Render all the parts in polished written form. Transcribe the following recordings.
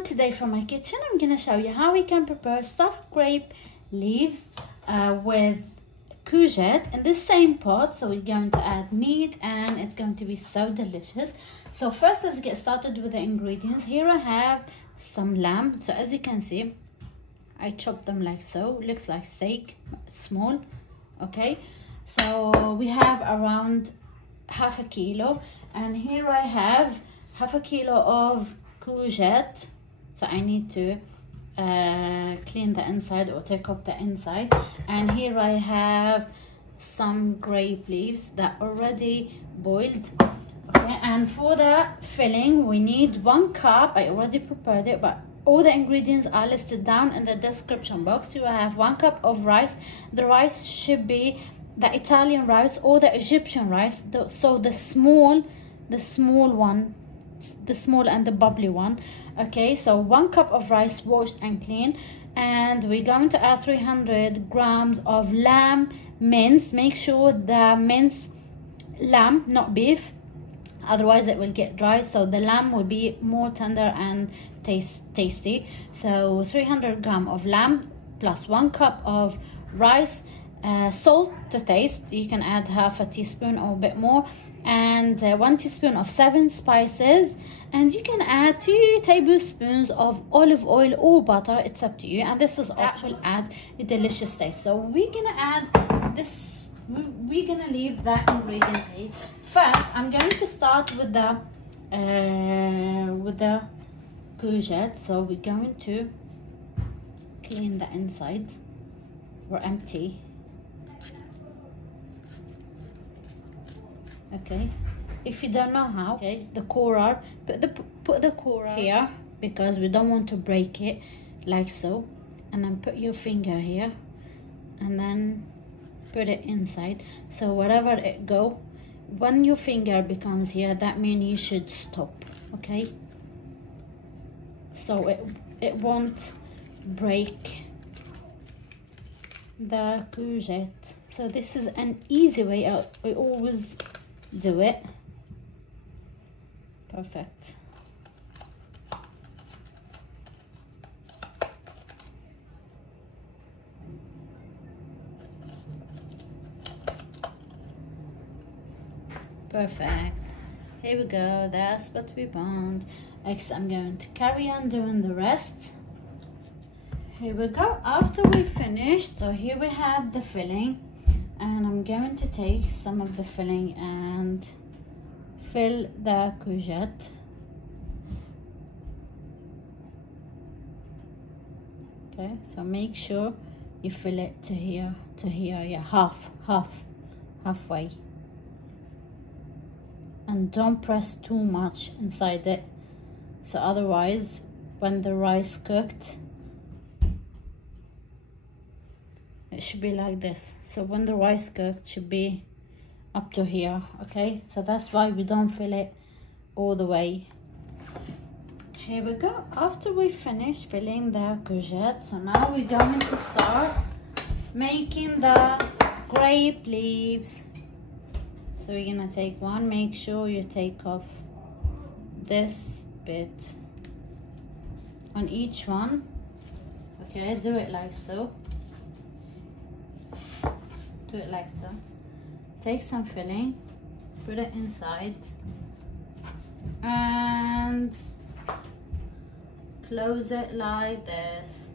everyone, today from my kitchen I'm gonna show you how we can prepare stuffed grape leaves with courgette in the same pot. So we're going to add meat and it's going to be so delicious. So first let's get started with the ingredients. Here I have some lamb. So as you can see, I chopped them like so. It looks like steak, small. Okay, so we have around half a kilo, and here I have half a kilo of courgette. So I need to clean the inside or take off the inside. And here I have some grape leaves that already boiled. Okay, and for the filling we need 1 cup. I already prepared it, but all the ingredients are listed down in the description box. You have 1 cup of rice. The rice should be the Italian rice or the Egyptian rice, so the small one, the small and the bubbly one. Okay, so 1 cup of rice washed and clean, and we're going to add 300 grams of lamb mince. Make sure the mince lamb, not beef, otherwise it will get dry. So the lamb will be more tender and tasty. So 300 grams of lamb plus 1 cup of rice. Salt to taste, you can add half a teaspoon or a bit more, and 1 teaspoon of 7 spices, and you can add 2 tablespoons of olive oil or butter, it's up to you, and this is optional, add a delicious taste. So we're gonna add this, we're gonna leave that ingredients here. First I'm going to start with the courgette. So we're going to clean the inside or empty. Okay, if you don't know how, okay, the core, put the core here, because we don't want to break it, like so, and then put your finger here and then put it inside. So wherever it go, when your finger becomes here, that means you should stop. Okay, so it won't break the courgette. So this is an easy way out. We always do it. Perfect. Perfect. Here we go. That's what we want. Next I'm going to carry on doing the rest. Here we go. After we finished, so here we have the filling, and I'm going to take some of the filling and fill the courgette. Okay, so make sure you fill it to here, yeah, halfway, and don't press too much inside it, so otherwise when the rice cooked, it should be like this. So when the rice cooked, should be up to here. Okay, so that's why we don't fill it all the way. Here we go. After we finish filling the courgette, so now we're going to start making the grape leaves. So we're gonna take one. Make sure you take off this bit on each one. Okay, do it like so. Do it like so. Take some filling, put it inside, and close it like this.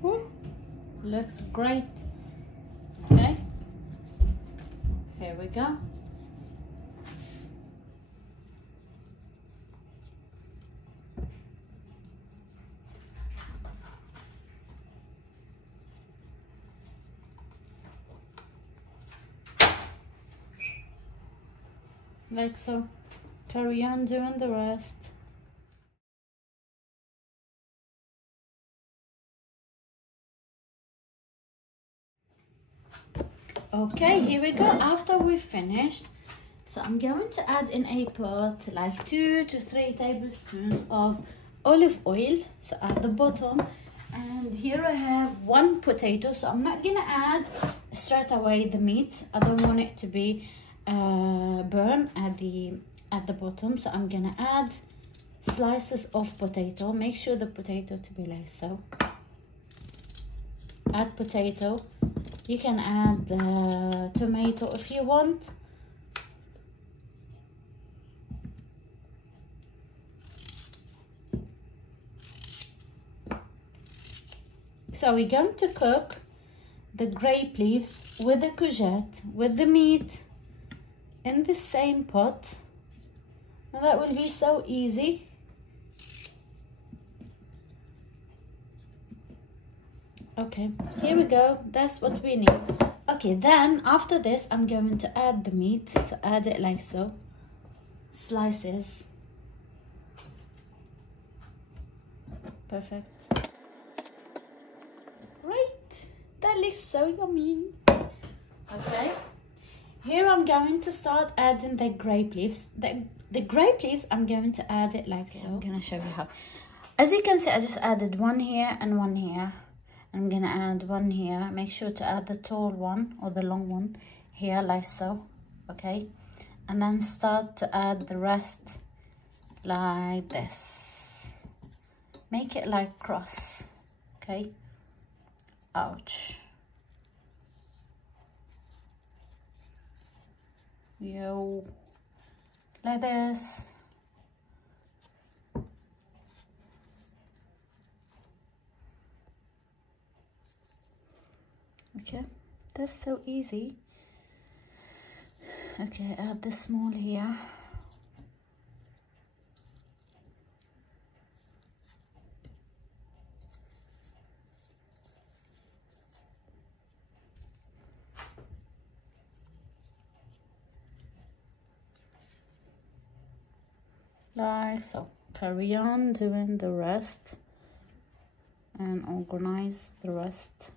Woo. Looks great. Okay, here we go. Like so. Carry on doing the rest. Okay, here we go. After we finished, so I'm going to add in a pot like 2 to 3 tablespoons of olive oil, so at the bottom, And here I have 1 potato, so I'm not gonna add straight away the meat. I don't want it to be burn at the bottom, so I'm gonna add slices of potato. Make sure the potato to be like so. Add potato. You can add tomato if you want. So we're going to cook the grape leaves with the courgette, with the meat in the same pot. And that will be so easy. Okay, here we go. That's what we need. Okay, then after this, I'm going to add the meat. So add it like so. Slices. Perfect. Great. That looks so yummy. Okay. Here I'm going to start adding the grape leaves. The grape leaves, I'm going to add it like so. I'm going to show you how. As you can see, I just added 1 here and 1 here. I'm gonna add 1 here. Make sure to add the tall one or the long one here like so. Okay, and then start to add the rest like this. Make it like cross. Okay. Ouch. Yo, like this. Okay, that's so easy. Okay, add the small here. Like so. Carry on doing the rest and organize the rest.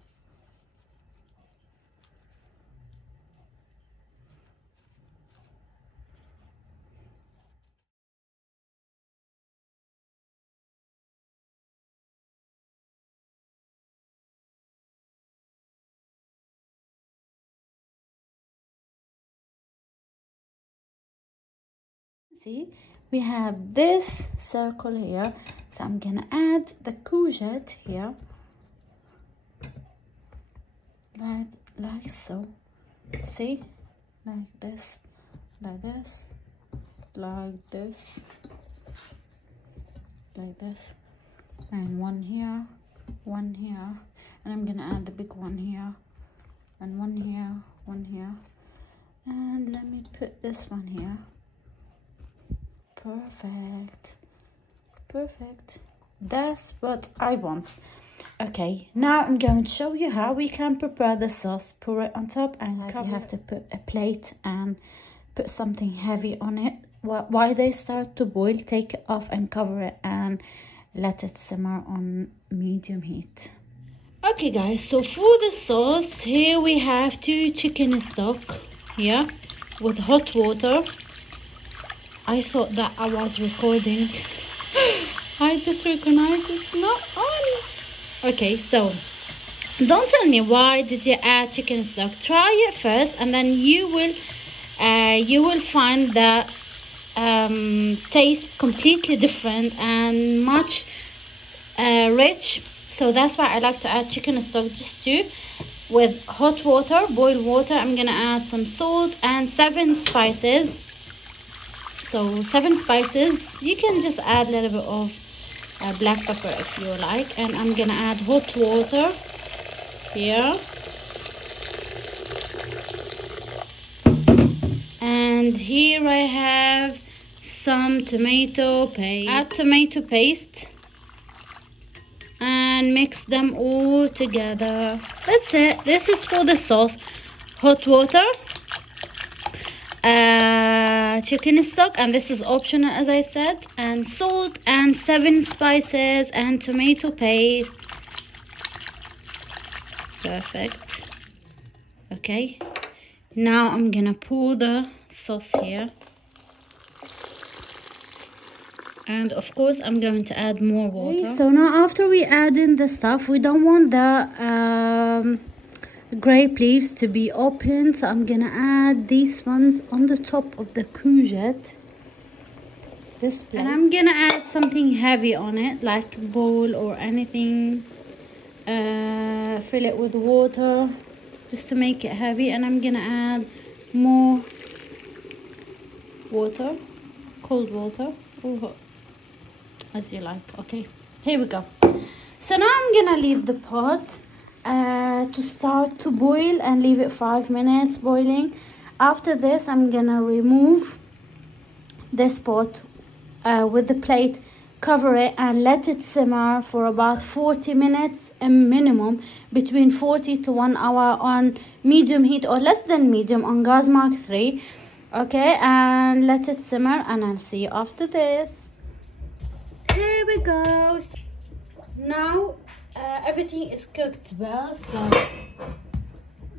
See, we have this circle here, so I'm gonna add the courgette here, like so. See, like this, like this, like this, like this, and 1 here, 1 here, and I'm gonna add the big one here, and 1 here, 1 here, and let me put this one here. Perfect, perfect. That's what I want. Okay, now I'm going to show you how we can prepare the sauce. Pour it on top and cover. You have to put a plate and put something heavy on it. While they start to boil, take it off and cover it and let it simmer on medium heat. Okay guys, so for the sauce, here we have 2 chicken stock here with hot water. I thought that I was recording. I just recognized it's not on. Okay, so don't tell me why did you add chicken stock. Try it first, and then you will find that taste completely different and much rich. So that's why I like to add chicken stock just with hot water, boiled water. I'm gonna add some salt and 7 spices. So 7 spices. You can just add a little bit of black pepper if you like. And I'm gonna add hot water here. And here I have some tomato paste. Add tomato paste and mix them all together. That's it. This is for the sauce. Hot water, chicken stock, and this is optional as I said, and salt and 7 spices and tomato paste. Perfect. Okay, now I'm gonna pour the sauce here. And of course I'm going to add more water. Okay, so now after we add in the stuff, we don't want the grape leaves to be open, so I'm gonna add these ones on the top of the courgette. This plate. And I'm gonna add something heavy on it, like a bowl or anything. Fill it with water just to make it heavy, and I'm gonna add more water, cold water or hot, as you like. Okay, here we go. So now I'm gonna leave the pot to start to boil and leave it 5 minutes boiling. After this, I'm gonna remove this pot with the plate, cover it and let it simmer for about 40 minutes minimum, between 40 to 1 hour on medium heat or less than medium on gas mark 3. Okay, and let it simmer, and I'll see you after this. Here we go. Now everything is cooked well, so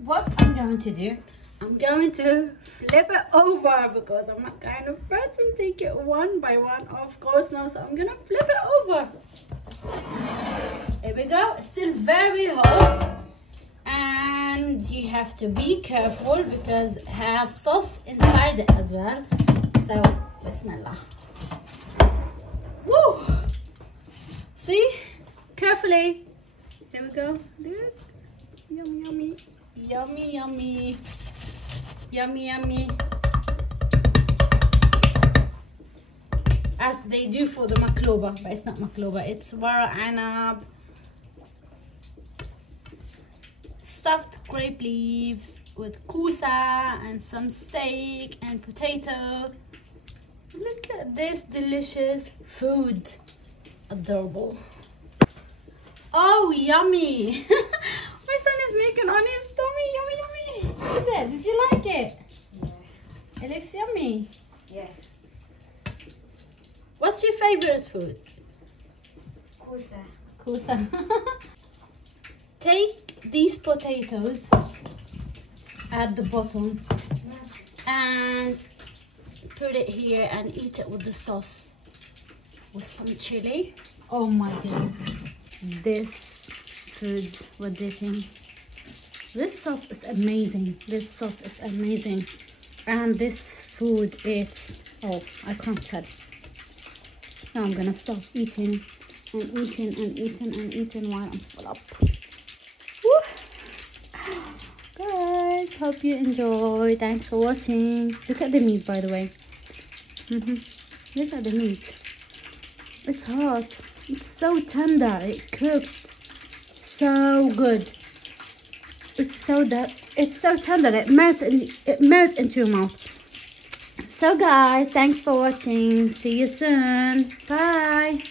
what I'm going to do, I'm going to flip it over, because I'm not kind of person take it one by one, of course no, so I'm gonna flip it over. Here we go. It's still very hot, and you have to be careful because it has sauce inside it as well. So bismillah. Woo! See, carefully. There we go. Look. Yummy, yummy, yummy, yummy, yummy, yummy. As they do for the maklouba, but it's not maklouba, it's wara anab. Stuffed grape leaves with kusa and some steak and potato. Look at this delicious food. Adorable. Oh, yummy. My son is making on his tummy. Yummy, yummy. What is it? Did you like it? Yeah. It looks yummy. Yeah. What's your favorite food? Kusa. Kusa. Take these potatoes at the bottom and put it here and eat it with the sauce with some chili. Oh my goodness, this food, what do you think? This sauce is amazing. This sauce is amazing, and this food, it's, oh, I can't tell. Now I'm gonna stop eating and eating and eating and eating while I'm full up. Guys, hope you enjoy. Thanks for watching. Look at the meat, by the way. Look at the meat. It's hot. It's so tender. It cooked so good. It's so tender. It melts into your mouth. So guys, thanks for watching. See you soon. Bye.